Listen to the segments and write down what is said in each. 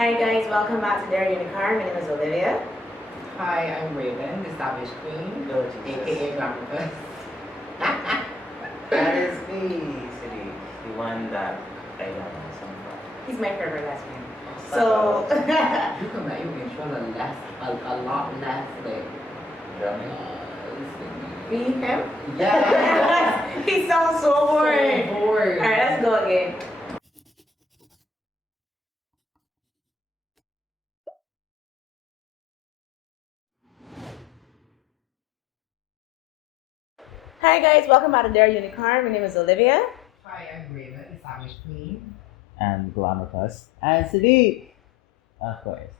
Hi guys, welcome back to Dairy Unicorn. My name is Olivia. Hi, I'm Raven, the Savage Queen, aka Glamour. That is me, City. The one that I don't know something. He's my favorite lesbian. So, So, You come back, you can show a lot less like drumming. me, him? Yeah. He sounds so boring. So bored. Alright, let's go again. Hi guys, welcome back to Dairy Unicorn. My name is Olivia. Hi, I'm Raven, the Savage Queen. And Glamour and Sadiq. Of course.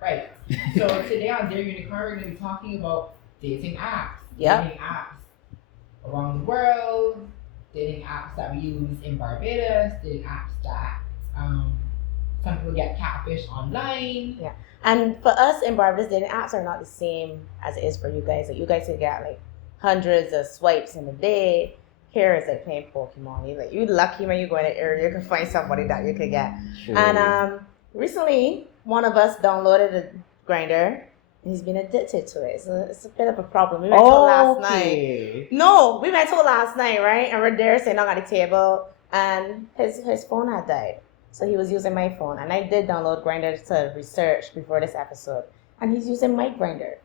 Right. So today on Dear Unicorn, we're going to be talking about dating apps. Yep. Dating apps around the world, dating apps that we use in Barbados, dating apps that some people get catfish online. Yeah. And for us in Barbados, dating apps are not the same as it is for you guys. Like you guys can get like hundreds of swipes in a day. Here is like playing Pokemon. You lucky when you go in an area, you can find somebody that you could get. True. And recently, one of us downloaded a Grindr, and he's been addicted to it. So it's a bit of a problem. We went told last night. No, we went told last night, right? And we're there sitting on the table, and his phone had died. So he was using my phone, and I did download Grindr to research before this episode. And he's using my Grindr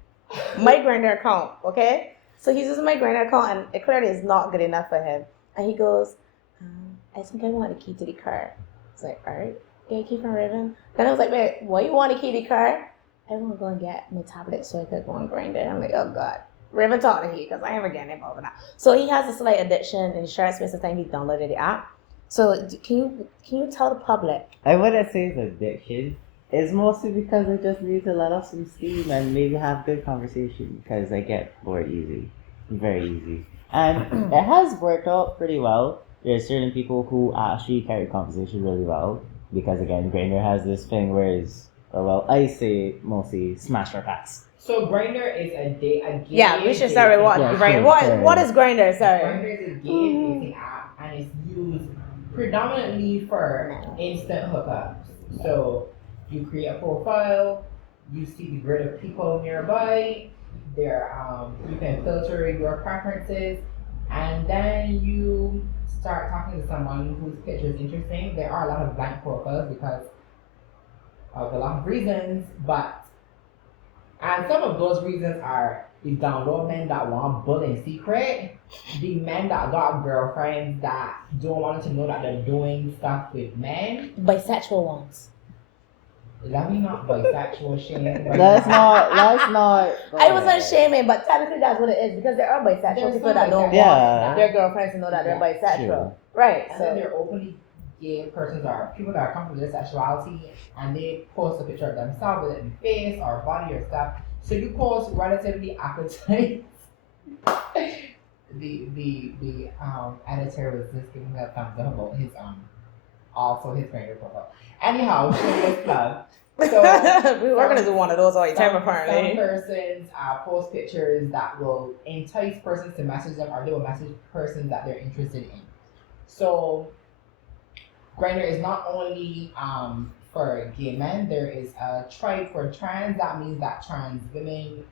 account, okay? So he's using my Grindr account, and it clearly is not good enough for him. And he goes, I think I want the key to the car. It's like, all right, get a key from Raven. Then I was like, wait, what you want a key to the car? I want to go and get my tablet so I could go on Grindr. I'm like, oh God. Raven talk to he because I am getting involved in that. So he has a slight addiction in the short space of time he downloaded the app. So can you tell the public? I wouldn't say it's addiction. It's mostly because I just need to let off some steam and maybe have good conversation because I get bored easy. Very easy. And it has worked out pretty well. There's certain people who actually carry conversation really well because again, Grindr has this thing where it's, I say mostly smash or pass. So Grindr is a gay Yeah, we should start with what Yeah, Grindr. sure. What is Grindr? Sorry. Grindr is a gay dating app and it's used predominantly for instant hookups. So you create a profile, you see the grid of people nearby, you can filter your preferences, and then you start talking to someone whose picture is interesting. There are a lot of blank profiles because of a lot of reasons, and some of those reasons are the download men that want bull in secret, the men that got girlfriends that don't want to know that they're doing stuff with men. Bisexual ones. Let me not bisexual shame. Let's not. I wasn't shaming, but technically that's what it is because there are bisexual There's people some that don't bisexual. want their girlfriends to know that they're bisexual. True. Right. And So then there are openly gay persons are people that are comfortable with their sexuality and they post a picture of themselves with it in the face or body or stuff. So you post relatively appetite. the editor was just giving me a thumbs up about his also his Grindr profile. Anyhow, shameless plug. So we're gonna do one of those all the time some apparently. persons post pictures that will entice persons to message them, or they will message persons that they're interested in. So Grindr is not only for gay men. There is a tribe for trans. That means that trans women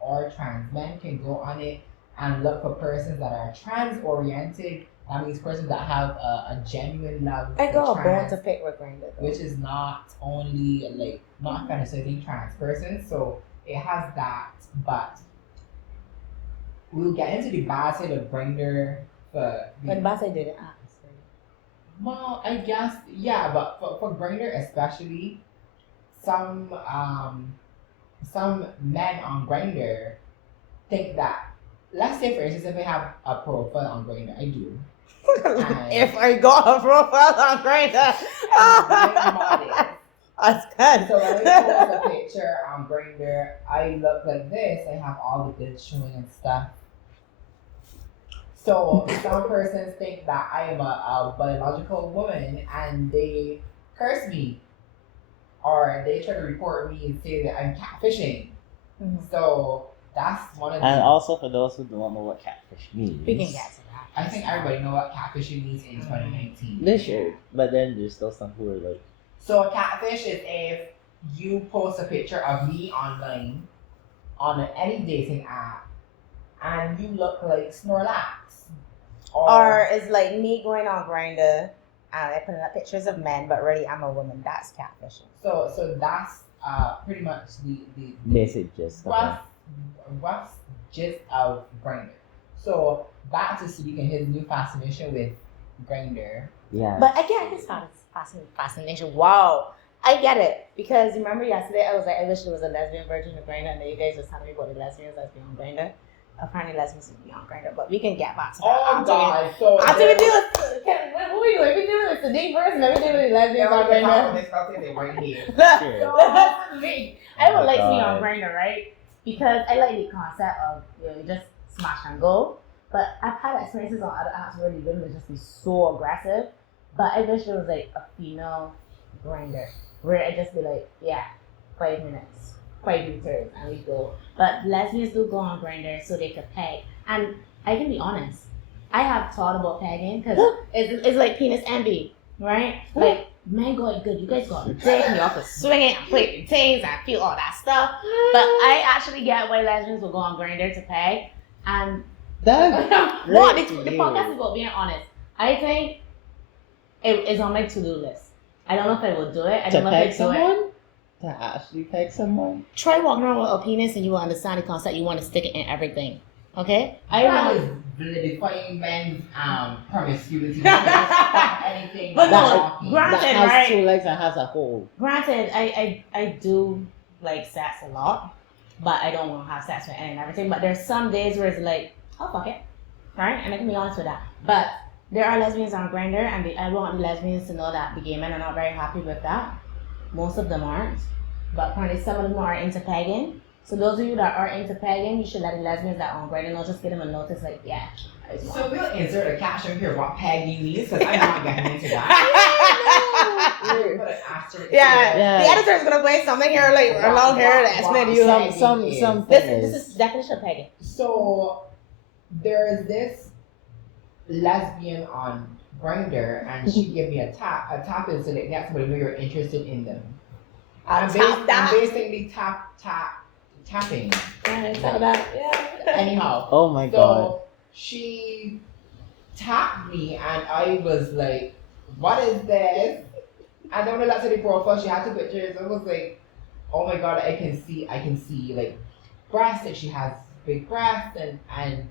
or trans men can go on it and look for persons that are trans oriented. That means persons that have a genuine love I for got a bone trans, to pick with Grindr. which is not only not fantasizing trans persons. So it has that, but we'll get into the bad side of Grindr When Basse did it, well, I guess yeah, but for Grindr especially, some men on Grindr think that, let's say for instance, if I have a profile on Grindr, I do. if I got a profile on Grindr, that's good. So when I post a picture on Grindr, I look like this. I have all the bits showing and stuff. So some persons think that I am a biological woman and they curse me, or they try to report me and say that I'm catfishing. Mm-hmm. So that's one of the. And also for those who don't know what catfish means. We can get to that. I think everybody know what catfishing means in 2019. They should, but then there's still some who are like So a catfish is if you post a picture of me online on any dating app and you look like Snorlax. Or it's like me going on Grindr and I putting up pictures of men, but really I'm a woman. That's catfishing. So that's pretty much the Basic gist. rough gist of Grindr. So back to speaking his new fascination with Grindr. Yeah. But I get his fascination. Wow. I get it. Because remember yesterday I was like, I wish there was a lesbian version of Grindr, and then you guys was telling me about the lesbians that's beyond Grindr. Apparently lesbians is beyond Grindr, but we can get back to that. Oh God! So after we deal with what we doing? We dealing with the deep version, then we dealing with the lesbians on Grindr. They right here. Sure. I would like to be on Grindr, right? Because I like the concept of you just smash and go. But I've had experiences on other apps where the women would just be so aggressive. But I wish there was like a female Grindr where I just be like, yeah, 5 minutes, 5 meters, and we go. But lesbians do go on Grindr so they could peg. And I can be honest, I have thought about pegging because it's like penis envy, right? Like, men got good, you guys got a dick, and y'all can swing it and play with things and feel all that stuff. But I actually get why lesbians will go on Grindr to peg. And That's no, great the to you. podcast is about being honest. I think it is on my to-do list. I don't know if I will do it. I To don't know peg if I do it. someone? To actually peg someone? Try walking around with a penis and you will understand the concept. You want to stick it in everything. Okay? I I was defining men's promiscuity. Anything. But no, walking. granted, That has right? 2 legs and has a hole. Granted, I do like sex a lot, but I don't want to have sex with any and everything. But there's some days where it's like, oh, fuck it. Right? And I can be honest with that. But there are lesbians on Grindr, and I want the lesbians to know that the gay men are not very happy with that. Most of them aren't. But apparently some of them are into pegging. So those of you that are into pegging, you should let the lesbians that are on Grindr know. Just give them a notice like, yeah. I just want So we'll insert a caption here what pegging means because I'm not getting into that. Put an asterisk Yeah. here. The editor's gonna play something here like along here to explain to you. Some This things. is definition of pegging. So there is this lesbian on Grindr, and she gave me a tap. A tap is to let somebody know you're interested in them. I'm basically tapping. Yeah. Anyhow, Oh my god. so she tapped me, and I was like, "What is this?" And then when I looked at the profile, she had 2 pictures. I was like, "Oh my god, I can see like breasts, and she has big breasts, and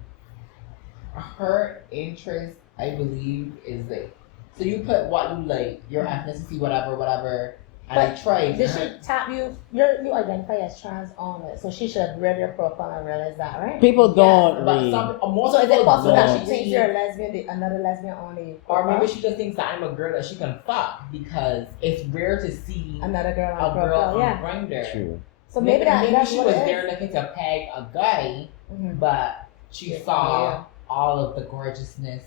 her interest, I believe, is like, so you put what you like, your ethnicity, whatever, and I tried. Did she tap you? You identify as trans on it, so she should have read your profile and realize that, right? People don't But read. most So is it people possible that don't she thinks read. you're a lesbian, another lesbian on the Or profile? maybe she just thinks that I'm a girl that she can fuck because it's rare to see Another girl on a the girl profile, on yeah. Grindr. True. So maybe that's she what was it there is. looking to peg a guy, Mhm. but she Yeah. saw all of the gorgeousness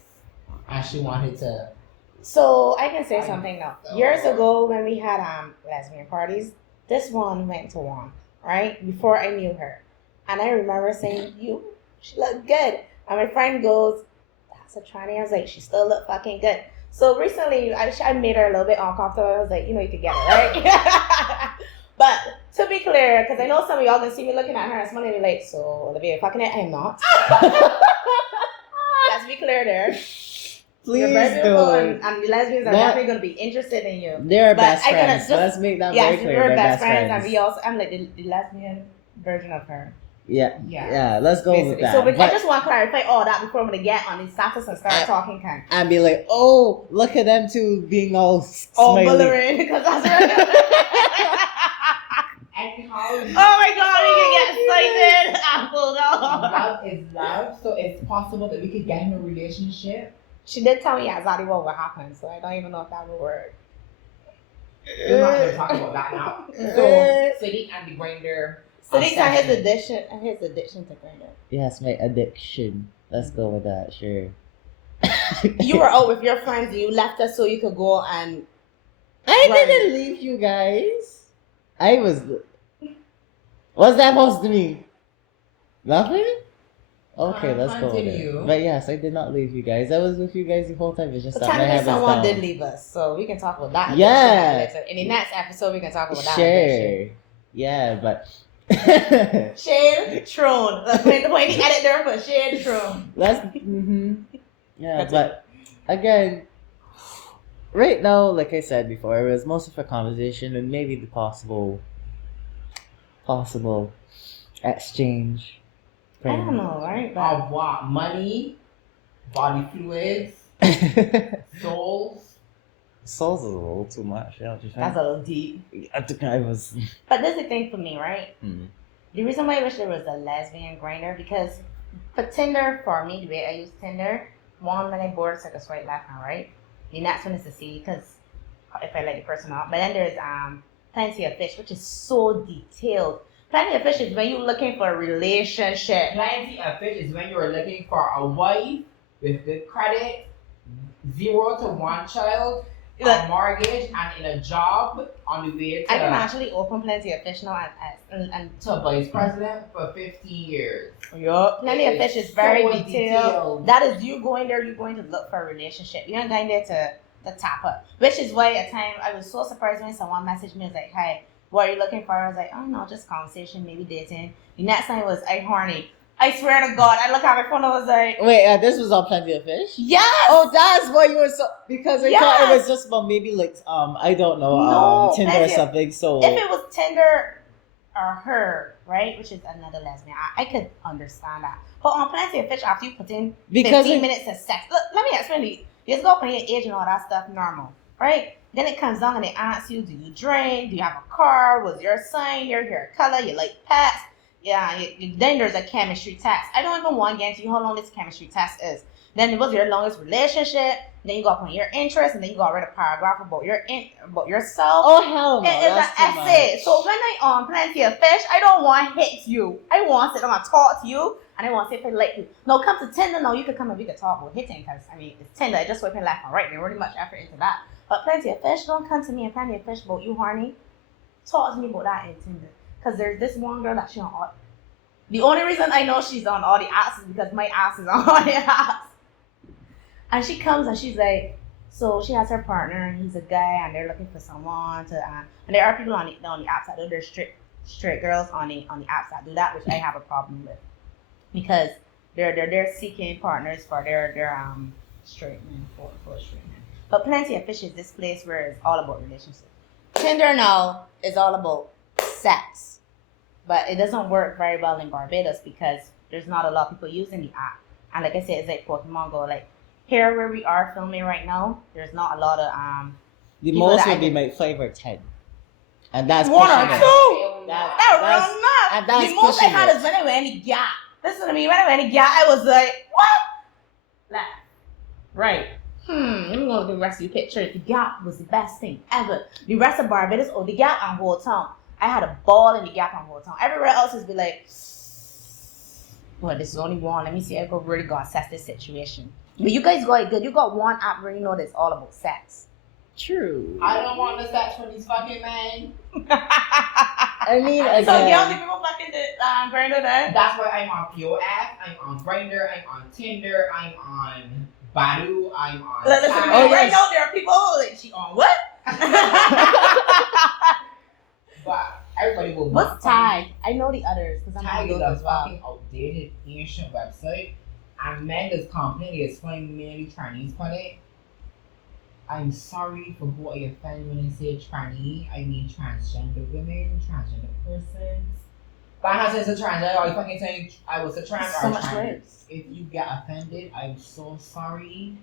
and she wanted to. So I can say something now. So- Years ago, when we had lesbian parties, this one went to one, right? Before I knew her, and I remember saying, she looked good." And my friend goes, "That's a tranny." I was like, "She still look fucking good." So recently, I made her a little bit uncomfortable. I was like, you can get it, right? But to be clear, because I know some of y'all gonna see me looking at her and smiling and be like, "So Olivia, fucking it?" I'm not. Let's be clear there. You're Please very beautiful, don't. and the lesbians are That- definitely going to be interested in you. They're But best I gotta friends. just- Let's make that Yes, very clear. we're They're best friends, and we also, I'm like the lesbian version of her. Yeah. Yeah. Yeah. Let's go with Basically. that. So I But- just want to clarify all that before I'm going to get on the status and start talking kind. and be like, oh, look at them two being all Oh, smiley. bullering, because that's right. Anyhow, Oh my god, we can get excited. Apple, no. love is love, so it's possible that we could get in a relationship. She did tell me exactly what would happen, so I don't even know if that would work. We're not going to talk about that now. So, Sadiq and the Grindr. Sadiq and his obsession. addiction to Grindr. Yes, my addiction. Let's go with that, sure. You were out with your friends, you left us so you could go and I Right. didn't leave you guys. What's that supposed to mean? Nothing? Okay, let's go with it. Continue. But yes, I did not leave you guys. I was with you guys the whole time. It's just But that my technically, habits someone down. did leave us, so we can talk about that. Yeah. Later. In the next episode, we can talk about that. Sure. Yeah, but Shade Throne. Let's point the editor for Shade Throne. Yeah, That's but again, right now, like I said before, it was most of a conversation and maybe the possible exchange. I don't know, right? Of what? Money, body fluids, souls. Souls is a little too much. Yeah, That's a little deep. I think I was. But this is the thing for me, right? Mm. The reason why I wish there was a lesbian grinder, because for Tinder, for me, the way I use Tinder, one, when I board, it's like a swipe left and right. The next one is to see, because if I like the person out. But then there's Plenty of Fish, which is so detailed. Plenty of Fish is when you're looking for a relationship. Plenty of Fish is when you're looking for a wife with good credit, 0 to 1 child, a mortgage, and in a job on the way I can actually open Plenty of Fish now and to vice president for 15 years. Yup. Plenty of Fish is very so detailed. That is you going there, you're going to look for a relationship. You're not going there to tap up. Which is why at time I was so surprised when someone messaged me, was like, hey, what are you looking for? I was like, oh no, just conversation, maybe dating. The next time was, I horny. I swear to God, I look at my phone, I was like, Wait, this was on Plenty of Fish? yes! Oh, that's why you were so, because I thought it was just about maybe like, I don't know, No, Tinder or something, so. If it was Tinder or her, right, which is another lesbian, I could understand that. But on Plenty of Fish, after you put in 15 minutes of sex, look, let me explain to you. You just go up on your age and all that stuff, normal, right? Then it comes down and it asks you, do you drink? Do you have a car? What's your sign? Your hair color? You like pets? Yeah, then there's a chemistry test. I don't even want to get into how long this chemistry test is. Then what's your longest relationship? Then you go up on your interests, and then you go read a paragraph about yourself. Oh hell no! It is an essay. So when I on Plenty of Fish, I don't want to hit you. I want to sit down and talk to you, and I want to see if I like you. No, come to Tinder. No, you can come and we can talk about hitting, because I mean it's Tinder. I just swiping left and right. There's really much effort into that. But Plenty of Fish, don't come to me and Plenty of Fish about you horny. Talk to me about that in Tinder. Because there's this one girl that she on all. The only reason I know she's on all the apps is because my ass is on all the apps. And she comes and she's like, so she has her partner and he's a guy and they're looking for someone to, and there are people on the apps that do, there's straight girls on the apps that do that, which I have a problem with, because they're seeking partners for their straight men, for straight men. But Plenty of Fish is this place where it's all about relationships. Tinder now is all about sex, but it doesn't work very well in Barbados because there's not a lot of people using the app. And like I said, it's like Pokemon Go. Like here where we are filming right now, there's not a lot of the most would be like 5 or 10, and that's 1 or 2. That's real enough. The most I had is when I went in the gap. Listen to me, when I went in the gap, I was like, what? Laugh. Right. Let me go look at the rest of your pictures. The Gap was the best thing ever. The rest of Barbados, the Gap and Whole Town. I had a ball in the Gap and Whole Town. Everywhere else is be like, well, this is only one. Let me see. I go really go assess this situation. But you guys got it good. You got one app where you know that's all about sex. True. I don't want the sex from these fucking men. I mean, again. So y'all think people fucking Grindr then? That's why I'm on POF. I'm on Grindr. I'm on Tinder. I'm on Badoo, I'm on. Listen, right now there are people like, she on what? But everybody will. What's Tag? I know the others because I'm Tag on is those a as well. fucking outdated ancient website, and men is completely explaining mainly Chinese on it. I'm sorry for who I offend when I say tranny. I mean transgender women, transgender persons. But I have to say transgender. I fucking saying I was a trans So or much trans. words. If you get offended, I'm so sorry.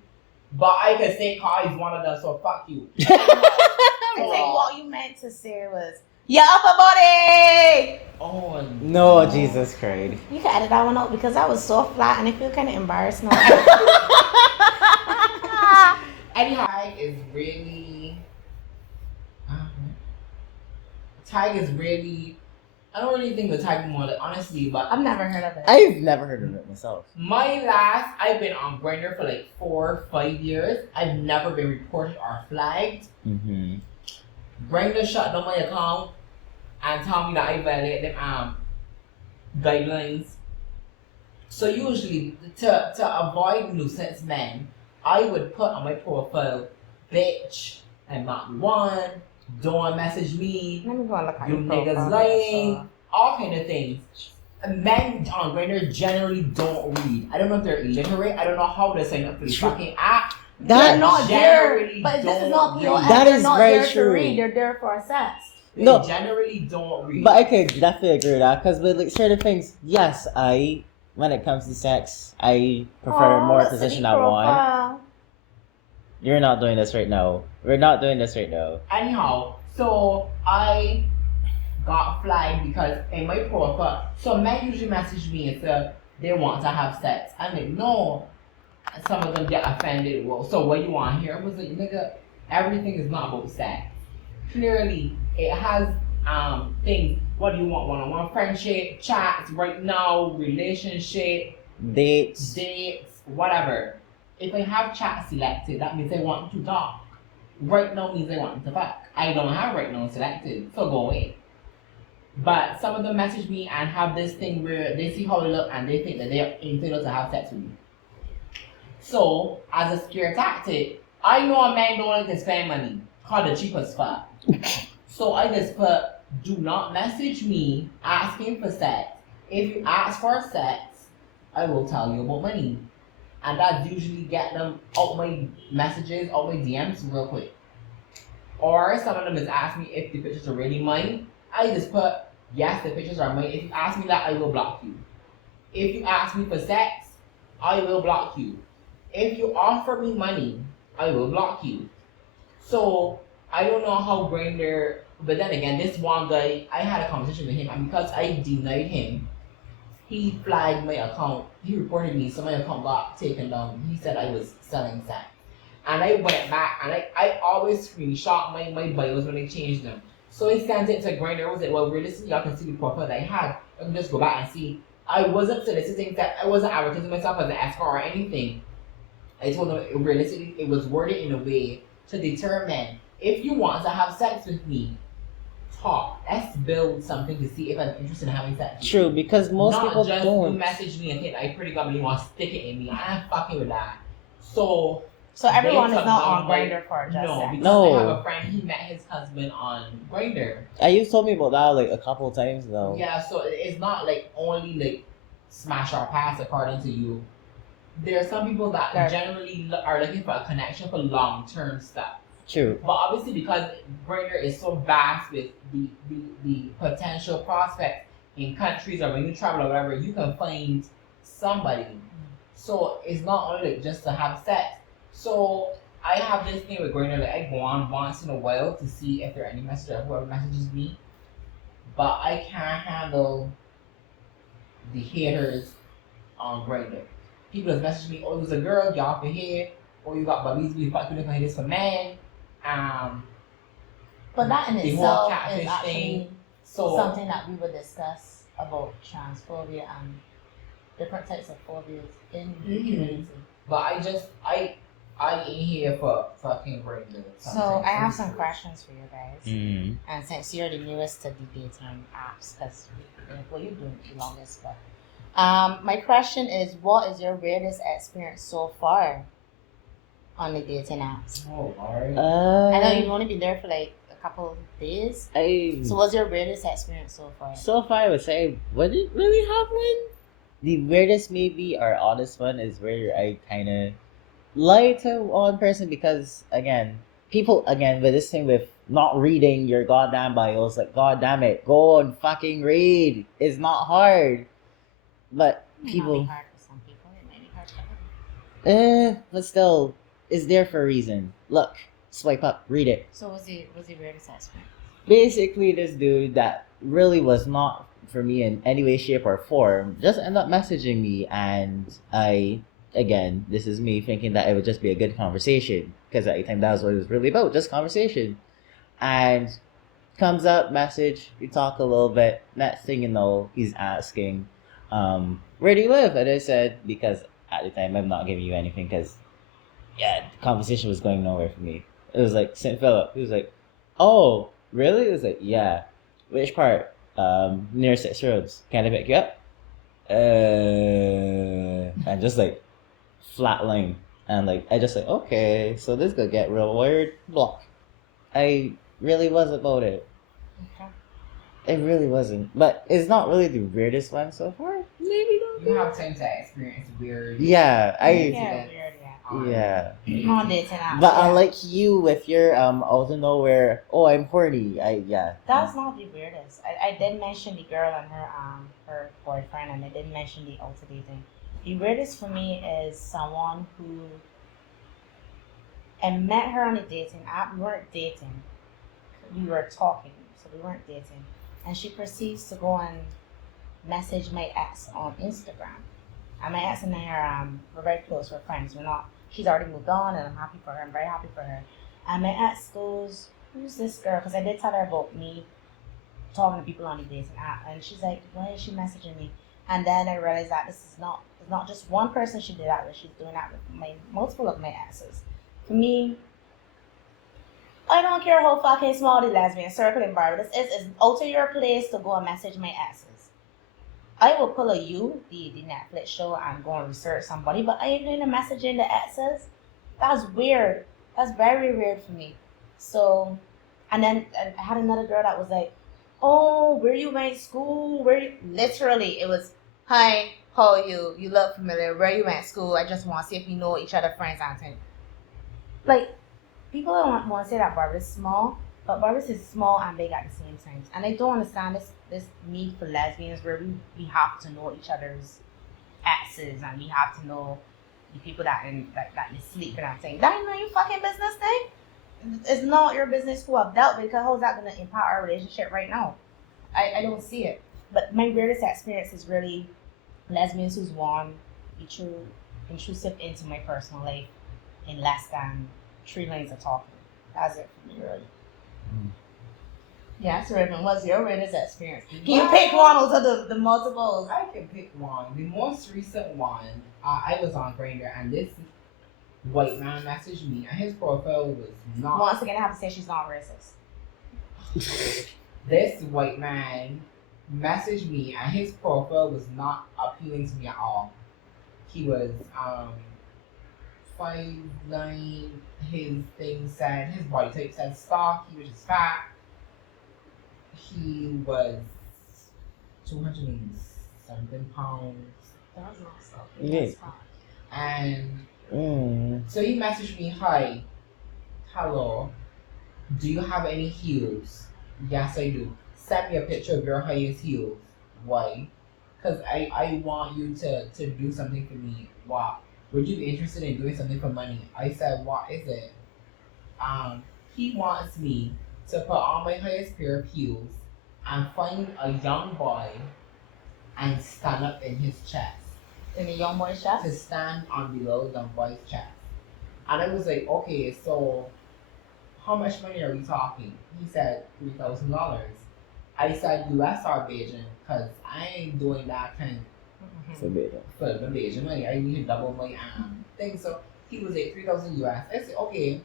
But I could say Kai is one of them, so fuck you. I think what you meant to say was, your upper body! Oh No, Jesus Christ. You can edit that one out because that was so flat and I feel kind of embarrassed now. Anyhow, Tag is really. Tag is really. I don't really think the Tag more, like, honestly, but I've never heard of it. I've never heard of it myself. I've been on Grindr for like 4 or 5 years. I've never been reported or flagged. Mm-hmm. Grindr shut down my account and told me that I violated them guidelines. So usually, to avoid nuisance men, I would put on my profile, bitch, I'm not one, don't message me, Let me go and look at you your niggas profile. lying, all kind of things. Men on Grindr generally don't read. I don't know if they're illiterate. I don't know how they sign up for the fucking app. They're not there, generally but this is don't not POS. read. That They're is not very there true. to read. They're there for sex. They No. generally don't read. But I could definitely agree with that because with like certain things, yes, when it comes to sex, I prefer more let's see position the I want. profile. You're not doing this right now. We're not doing this right now. Anyhow, so I got flagged because in my profile, so men usually message me and say they want to have sex. I'm like, no. Some of them get offended. Well, so what you want here? I was like, nigga, everything is not about sex. Clearly, it has things. What do you want? One-on-one friendship, chats, right now, relationship, Dates. whatever. If I have chat selected, that means I want to talk. Right now means I want to fuck. I don't have right now selected, so go away. But some of them message me and have this thing where they see how I look and they think that they are entitled to have sex with me. So, as a scare tactic, I know a man don't like to spend money. Call the cheapest fuck. So I just put, do not message me asking for sex. If you ask for sex, I will tell you about money. And that usually get them out my messages, out my DMs real quick. Or some of them is asking me if the pictures are really mine. I just put, yes, the pictures are mine. If you ask me that, I will block you. If you ask me for sex, I will block you. If you offer me money, I will block you. So, I don't know how Grindr, but then again, this one guy, I had a conversation with him, and because I denied him, he flagged my account. He reported me, so my account got taken down. He said I was selling sex. And I went back, and I always screenshot my bios when I changed them. So he sent it to Grindr. I was like, well, realistically, y'all can see the profile that I had. I can just go back and see. I wasn't soliciting sex. I wasn't advertising myself as an escort or anything. I told him realistically, it was worded in a way to determine if you want to have sex with me, talk. Let's build something to see if I'm interested in having sex. True, because most Not people just don't. you message me and think I pretty godly want to stick it in me. I am fucking with that. So everyone they is not on took down Grindr for just no, sex. because No. I have a friend. He met his husband on Grindr. You told me about that like a couple of times though. Yeah, so it's not like only like smash or pass according to you. There are some people that generally are looking for a connection for long-term stuff. True. But obviously, because Grindr is so vast with the potential prospects in countries or when you travel or whatever, you can find somebody. So it's not only like just to have sex. So I have this thing with Grindr that I go on once in a while to see if there are any messages or whoever messages me. But I can't handle the haters on Grindr. People just message me, oh, it was a girl, get off your head, or you got babies, we fucking looking like this for men. But that in the whole itself catfish is actually thing. So something that we would discuss about transphobia and different types of phobias in the community. But I ain't here for fucking Grindr. So I have some questions for you guys. Mm. And since you're the newest to the dating apps, because well, you're doing it the longest, but my question is, what is your weirdest experience so far on the dating apps? Oh, alright. I know you've only been there for like a couple of days. So what's your weirdest experience so far? So far, I would say, would it really have one? The weirdest, maybe, or honest one is where I kind of lie to one person because, again, people, again, with this thing with not reading your goddamn bios, like, god damn it, go and fucking read. It's not hard. But people. It might be hard for some people. It might be hard for others. But still, it's there for a reason. Look, swipe up, read it. So what's the weirdest experience? Basically, this dude that really was not for me in any way, shape, or form just ended up messaging me, and again, this is me thinking that it would just be a good conversation because at the time that was what it was really about, just conversation. And comes up, message, we talk a little bit. Next thing you know, he's asking, where do you live? And I said, because at the time I'm not giving you anything because the conversation was going nowhere for me. It was like St. Philip. He was like, oh, really? It was like, yeah. Which part? Near 6 roads. Can I pick you up? and just like flatline. And like I just like, okay, so this could get real weird. Block. I really was about it. Okay. It really wasn't. But it's not really the weirdest one so far. Maybe not. You have time to experience weird. Yeah, Yeah, weird, yeah. yeah. On dating apps. But yeah. unlike you, if you're out of nowhere, oh, I'm horny. That's not the weirdest. I did mention the girl and her boyfriend, and I did mention the auto dating. The weirdest for me is someone who I met her on a dating app. We weren't dating. We were talking, so we weren't dating. And she proceeds to go and message my ex on Instagram. And my ex and I we're very close. We're friends. We're not. She's already moved on, and I'm happy for her. I'm very happy for her. And my ex goes, "Who's this girl?" Because I did tell her about me talking to people on the dating app, and she's like, "Why is she messaging me?" And then I realized that it's not just one person she did that with. She's doing that with multiple of my exes. For me, I don't care how fucking small the lesbian circle in Barbados is. It's out of your place to go and message my exes. I will pull the Netflix show, and go and research somebody, but I ain't going to messaging the exes. That's weird. That's very weird for me. So, and then I had another girl that was like, "Oh, where you went to school? Literally, it was, "Hi, how are you? You look familiar. Where you went to school? I just want to see if we know each other, friends and things." Like, people don't want to say that Barbados is small, but Barbados is small and big at the same time. And I don't understand this need for lesbians where we have to know each other's exes, and we have to know the people that they sleep and I'm saying, "That ain't none your fucking business thing." It's not your business who I've dealt with, because how is that going to impact our relationship right now? I don't see it. But my weirdest experience is really lesbians who's want to be intrusive into my personal life in less than 3 lines of talking. That's it for me, really. Yeah, so Raven, what's your weirdest experience? Can you pick one out of the multiples? I can pick one. The most recent one, I was on Grindr, and this white man messaged me, and his profile was not. Once again, I have to say she's not racist. This white man messaged me, and his profile was not appealing to me at all. He was 5'9". His thing said, his body type said stock. He was just fat. He was 200 and something pounds. That's not stuff. Yeah. And so he messaged me, "Hi, hello, do you have any heels?" "Yes, I do." "Send me a picture of your highest heels." "Why?" "Because I want you to do something for me." "What? Would you be interested in doing something for money?" I said, "What is it?" He wants me to put on my highest pair of heels and find a young boy and stand up in his chest. In a young boy's chest? To stand on the little young boy's chest. And I was like, "Okay, so how much money are we talking?" He said $3,000. I said US or Beijing, because I ain't doing that kind For better. for the Beijing money. I need to double my thing. So he was like 3,000 US. I said, "Okay,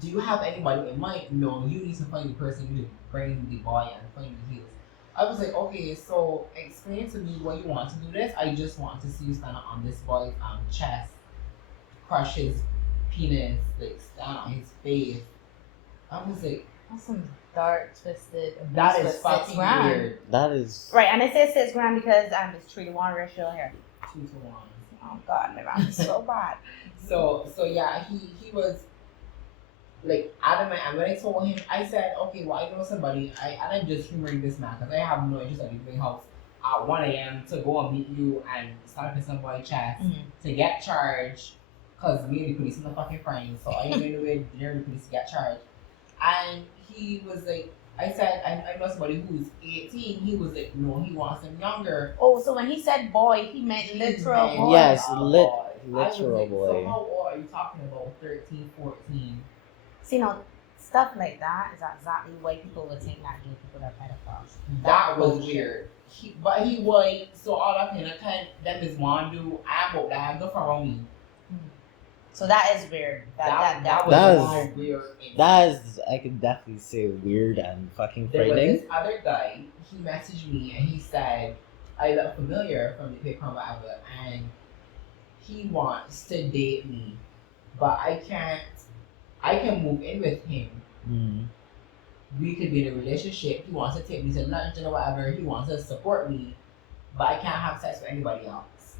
do you have anybody in mind?" "No, you need to find the person, you need to bring the boy and find the heels." I was like, "Okay, so explain to me why you want to do this." "I just want to see you stand on this boy's chest, crush his penis, like stand on his face." I was like, That's some dark, twisted. that is fucking weird. That is Right, and I say 6 grand because it's 3-to-1 ratio here. 2 to 1. Oh God, my mouth is so bad. So yeah, he was like adamant, and when I told him, I said, "Okay, well, I know somebody," and I'm just humoring this man because I have no interest in leaving house at 1 a.m. to go and meet you and start with somebody's chest to get charged, because me and the police are not fucking friends, so I ain't going to wait near the police to get charged. And he was like, I said, I know somebody who's 18. He was like, "No, he wants them younger." Oh, so when he said boy, he meant literal meant- boy. Yes, boy. literal I was like, boy. "So how old are you talking about? 13, 14? See, stuff like that is exactly why people would think that gay people are pedophiles. That was bullshit. weird. But he white, so all that kind of time that is one do, I about that, go for me. So that is weird. That was That one weird. That is, I could definitely say, weird and fucking There was frightening. this other guy, he messaged me and he said, I look familiar from the pic or whatever, and he wants to date me, but I can't. I can move in with him. Mm. We could be in a relationship. He wants to take me to lunch and whatever. He wants to support me, but I can't have sex with anybody else.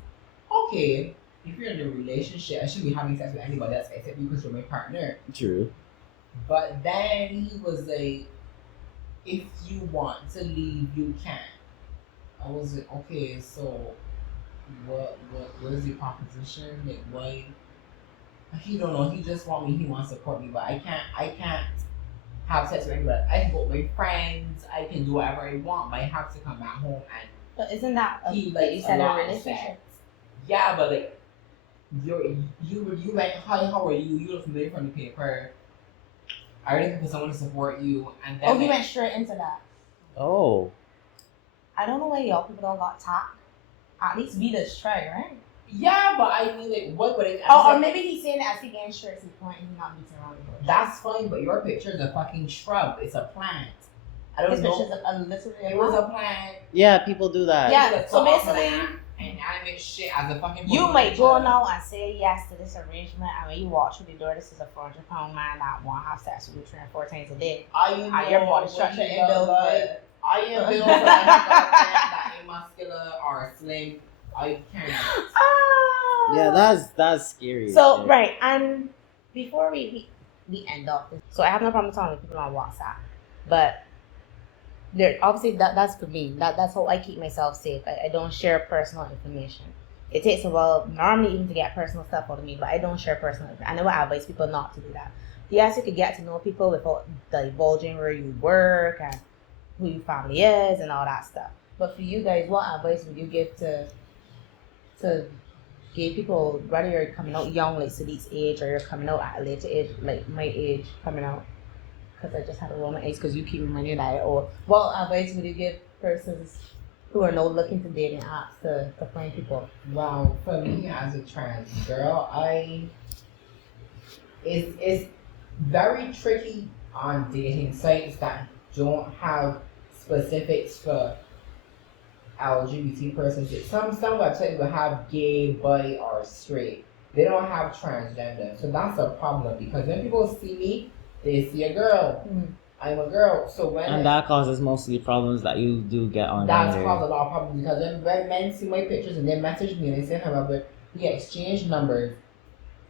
Okay, if you're in a relationship, I should be having sex with anybody else except you because you're my partner. True. But then he was like, if you want to leave, you can. I was like, okay, so what is the proposition? Like, why? He don't know. He just want me. He wants to support me, but I can't have sex with anybody. I can go with my friends. I can do whatever I want. But I have to come back home and But isn't that he like you said a a lot of relationship? sex. Yeah, but like you went, hi, how are you? You look familiar from the paper. I already looking for someone to support you, and then Oh, he went straight into that. Oh. I don't know why y'all people don't got tact. At least be the try, right? yeah, but I mean like what? But it, Oh, or maybe he's saying that as he getting shirts, he's pointing, he's not beating around the bush. that's fine, but your picture is a fucking shrub. It's a plant. I don't His know. picture's literally It was a plant. Yeah, people do that. Yeah, People so come up with basically, and animate shit as a fucking. you might go now and say yes to this arrangement, and when you walk through the door, this is a 400-pound man that want to have sex with you 3 or 4 times a day. I Your body structure ain't built for it. I am built for that ain't muscular or slim. I can't. Yeah, that's scary. So shit. right, and before we end off, so I have no problem telling people on WhatsApp, but there obviously that's for me. That's how I keep myself safe. I don't share personal information. It takes a while normally even to get personal stuff out of me, but I don't share personal. I never advise people not to do that. Yes, you could get to know people without divulging where you work and who your family is and all that stuff. But for you guys, what advice would you give to gay people, whether you're coming out young, like Sadiq's age, or you're coming out at a later age, like my age, coming out? Because I just had a roll my age, because you keep reminding me that. Or what advice would you give persons who are now looking to dating apps to find people? Wow, for me as a trans girl, it's very tricky on dating sites that don't have specifics for LGBT persons. Some websites will have gay, bi, or straight. They don't have transgender, so that's a problem because when people see me, they see a girl. I'm a girl, so when that causes mostly problems that you do get on. that's Grindr. caused a lot of problems because when men see my pictures and they message me and they say, "However, we exchange numbers."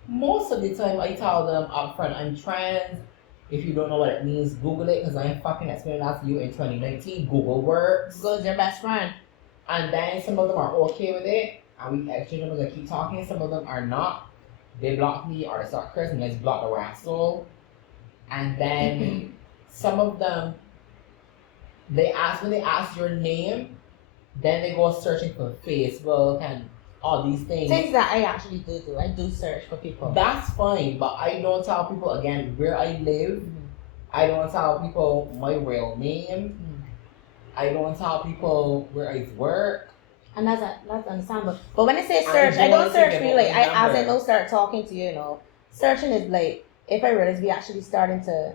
Most of the time, I tell them upfront, "I'm trans." If you don't know what it means, Google it because I'm fucking explaining that to you in 2019. Google works. Google's your best friend. And then some of them are okay with it, and we exchange numbers and keep talking. Some of them are not. They block me or they start cursing, let's block the asshole. And then some of them, when they ask your name, then they go searching for Facebook and all these things. Things that I actually do. I do search for people. That's fine, but I don't tell people again where I live. I don't tell people my real name. I don't tell people where I work. And that's understandable. But when I say search, I don't search for you. Like as I don't start talking to you, you know. Searching is like if I realize we actually starting to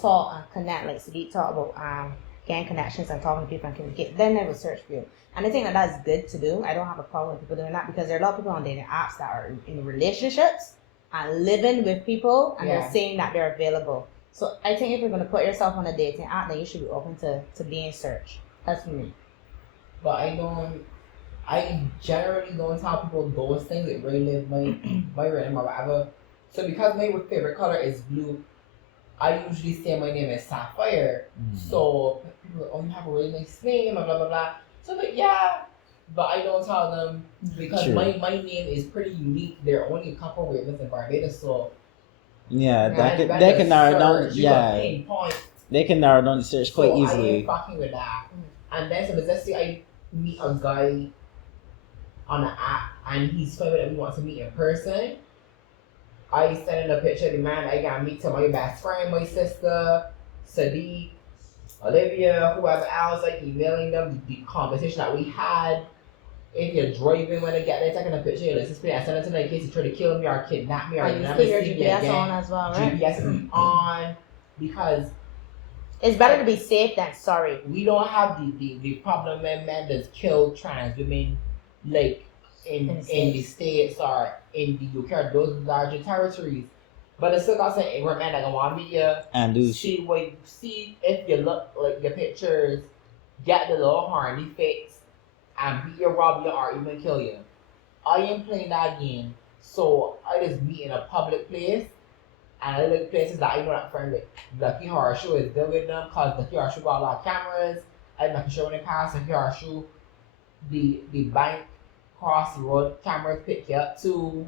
talk and connect, like Sadiq talk about getting connections and talking to people and communicate, then I will search for you. And I think that that's good to do. I don't have a problem with people doing that because there are a lot of people on dating apps that are in relationships and living with people and they're saying that they're available. So I think if you're going to put yourself on a dating app, then you should be open to being searched. That's for me. But I generally don't tell people those things that really live my rhythm or whatever. So because my favorite color is blue, I usually say my name is Sapphire. So people are like, oh, you have a really nice name, blah, blah, blah, blah. So but I don't tell them because my name is pretty unique. There are only a couple of live in Barbados, so yeah, they can narrow down. Yeah, they can narrow down the search quite easily. I ain't fucking with that. And then so let's say I meet a guy on an app and he's funny that we want to meet in person. I send in a picture of the man I gotta meet to my best friend, my sister, Sadiq, Olivia, whoever else, like emailing them the conversation that we had. If you're driving when I get there, taking a picture of your license plate, I send it to them in case you try to kill me or kidnap me or you never put your see me GPS again. on as well, right? GPS is on because It's better to be safe than sorry. We don't have the problem when men just kill trans women like in the States or in the UK or those larger territories. But it's still got some men that can want me and do see if you look like your pictures, get the little horny face and beat you, rob you, or even kill you. I ain't playing that game. So I just meet in a public place and I look places that I know that friend like Lucky Horror Show is good with them because Lucky Horror Show got a lot of cameras. I'm making sure when they pass Lucky Horror Show, the bank cross the road cameras pick you up too.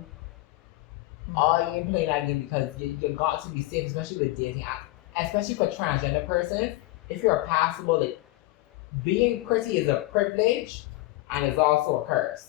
I ain't playing that game because you got to be safe, especially with dating apps, especially for transgender persons. If you're passable, like being pretty is a privilege and it's also a curse.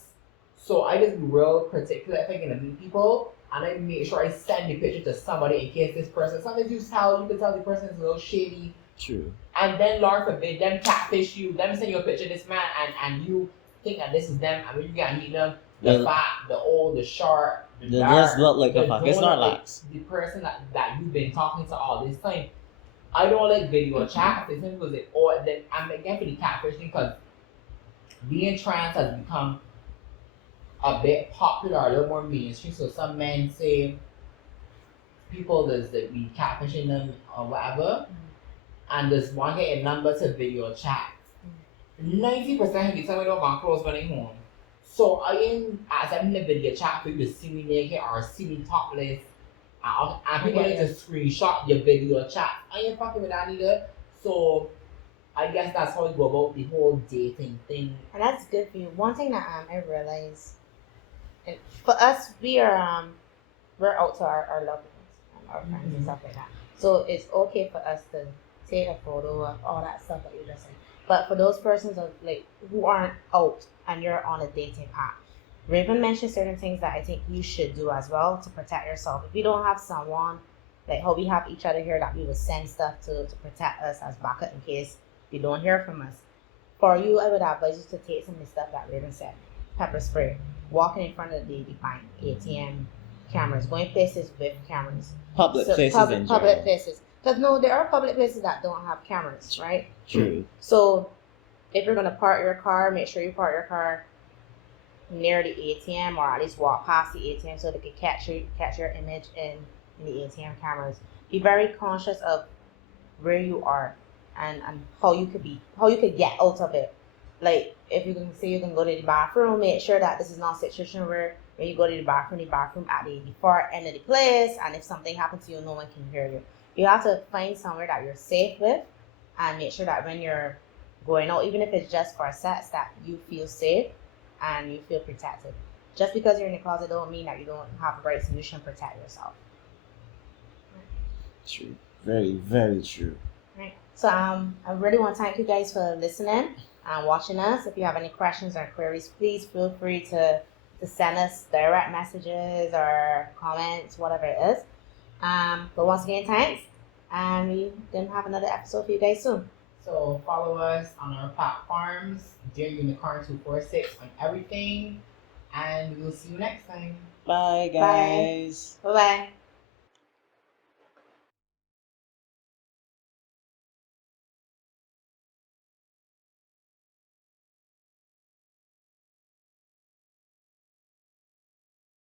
So I just be real particular if I'm gonna meet people and I make sure I send the picture to somebody in case this person. Sometimes you can tell the person is a little shady. True. And then Lord forbid them catfish you, them send you a picture of this man and you think that this is them and when you gotta meet them, the fat, the old, the short, the dark, just look like a fuck. It's not lax. The person that you've been talking to all this time. I don't like video chat. If it's like, or then I'm again for the catfishing because being trans has become a bit popular, a little more mainstream. So some men say people that be catfishing them or whatever, and just want to get a number to video chat. 90% of the time I don't want clothes when I'm home. So I ain't accepting the video chat for you to see me naked or see me topless. And people need to screenshot your video chat. I ain't fucking with that either. So I guess that's how you go about the whole dating thing. And that's good for you. One thing that I realize, and for us, we're out to our loved ones and our friends and stuff like that. So it's okay for us to take a photo of all that stuff that you're just saying. But for those persons who aren't out and you're on a dating app, Raven mentioned certain things that I think you should do as well to protect yourself. If you don't have someone, like how we have each other here that we would send stuff to protect us as backup in case you don't hear from us. For you, I would advise you to take some of the stuff that Raven said. Pepper spray, walking in front of the bank, ATM, cameras, going places with cameras. Public places in general. Public places. Because there are public places that don't have cameras, right? True. So if you're going to park your car, make sure you park your car near the ATM or at least walk past the ATM so they can catch your image in the ATM cameras. Be very conscious of where you are and how you could get out of it. Like if you can say you can go to the bathroom, make sure that this is not a situation where when you go to the bathroom at the far end of the place, and if something happens to you, no one can hear you. You have to find somewhere that you're safe with and make sure that when you're going out, even if it's just for sex, that you feel safe and you feel protected. Just because you're in the closet don't mean that you don't have rights and you shouldn't protect yourself. True. Very, very true. Right. So I really want to thank you guys for listening and watching us. If you have any questions or queries, please feel free to send us direct messages or comments, whatever it is. But once again, thanks. And we then have another episode for you guys soon. So follow us on our platforms, Dear Unicorn 246 on everything. And we'll see you next time. Bye, guys. Bye. Bye-bye.